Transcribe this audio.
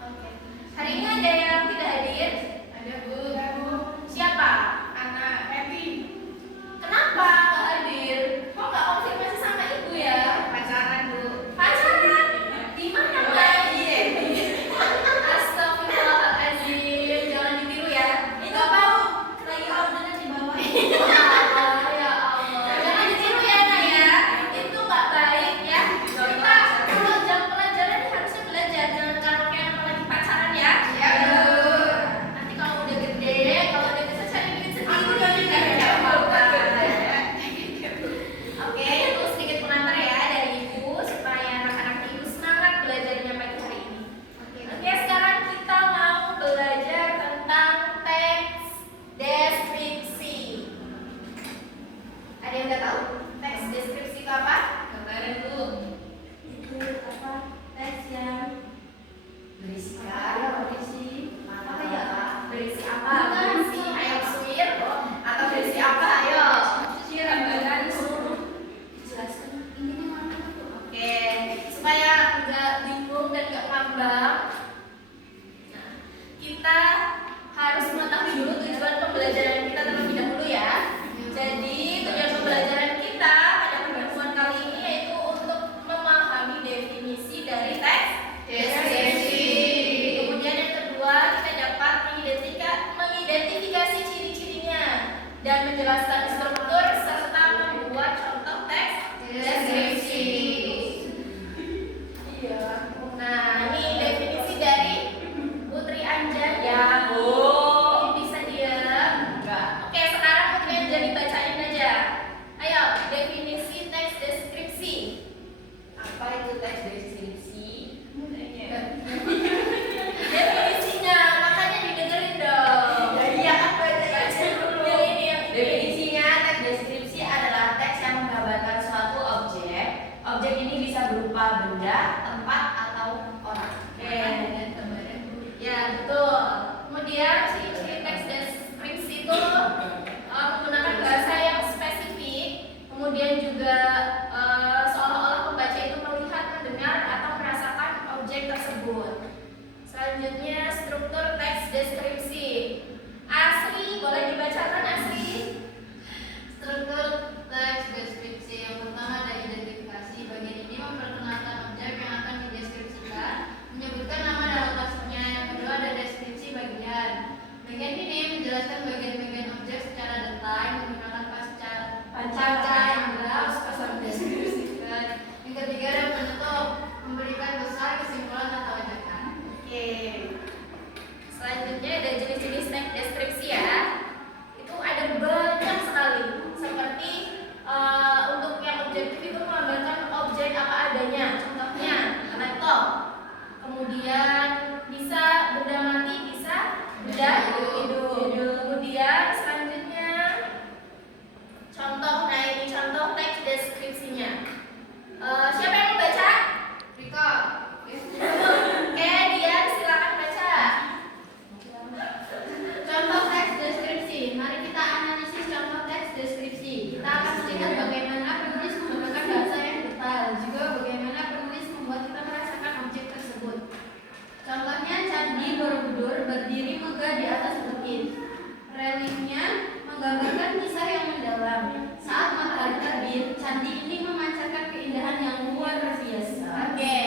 Oke. Hari ini ada yang tidak hadir? Ada Bu. Siapa? Anak Eti. Kenapa nggak hadir? Kok nggak konfirmasi sama ibu ya? Pacaran Bu. Pacaran? Di mana Mbak? Iya. Astagfirullahaladzim, jangan ditiru ya. Itu bau lagi orderan di bawah. Ya Allah, jangan ditiru ya Nak ya. Itu nggak baik ya. Kita kalau jam pelajaran harusnya belajar, jangan karaokean apalagi pacaran ya. Ya Bu. Nanti kalau udah gede, kalau udah bisa cari duit sendiri. Aku udah tidak Oke, itu sedikit pengantar ya dari ibu supaya anak-anak ibu semangat belajarnya pagi hari ini. Oke, sekarang kita mau belajar tentang teks deskripsi. Ada yang udah tahu teks deskripsi itu apa? Kemarin Bu. Itu apa? Teks yang Berisi Apa ya? Berisi apa? Bukan. Berisi ayam suwir atau berisi apa? Ayo. Rambanan dijelaskan intinya apa tuh? Oke, supaya nggak bingung dan nggak ngambang, nah, kita harus mengetahui dulu tujuan pembelajaran kita terlebih dahulu ya. Jadi tujuan pembelajaran kita pada pertemuan kali ini yaitu untuk memahami definisi dari teks deskripsi. Kemudian yang kedua kita dapat mengidentifikasi ciri-cirinya dan menjelaskan struktur serta membuat contoh teks deskripsi. Iya. Nah, ini definisi dari Putri Anjani. Ya Bu. Bisa diam. Enggak. Oke, sekarang Putri Anjani bacain aja. Ayo, definisi teks deskripsi. Apa itu teks deskripsi? Definisinya, makanya didengerin dong. Ya iya kan baca dulu. Yang ini yang ini. Definisinya teks deskripsi adalah teks yang menggambarkan suatu objek. Objek ini bisa berupa benda, tempat, atau orang. Oke. Ya, betul. Kemudian ciri-ciri teks deskripsi itu menggunakan bahasa yang spesifik. Kemudian juga seolah-olah pembaca itu melihat, mendengar, atau merasakan objek tersebut. Selanjutnya struktur teks deskripsi. Asri, boleh dibacakan Asri? Struktur teks deskripsi yang pertama ada identifikasi. Bagian ini memperkenalkan objek yang akan dideskripsikan, menyebutkan nama dan lokasinya. Yang kedua ada deskripsi bagian. Bagian ini menjelaskan bagian-bagian objek secara detail menggunakan panca indera untuk mendeskripsikan. Yang ketiga ada penutup, memberikan besar kesimpulan atau ajakan. Oke. Selanjutnya ada jenis-jenis teks deskripsi ya. Itu ada banyak sekali. Seperti untuk yang objektif itu menggambarkan objek apa adanya. Contohnya laptop. Kemudian bisa benda mati, bisa benda hidup. Kemudian selanjutnya contoh. Nah ini contoh teks deskripsinya. Siapa yang mau baca? Rika, Oke, Dian silakan baca. contoh teks deskripsi. Mari kita analisis contoh teks deskripsi. Kita akan melihat bagaimana penulis menggunakan bahasa yang detail, juga bagaimana penulis membuat kita merasakan objek tersebut. Contohnya Candi Borobudur berdiri megah di atas bukit. Reliefnya menggambarkan kisah yang mendalam. Saat matahari terbit, candi ini memancarkan keindahan yang luar biasa. Oke,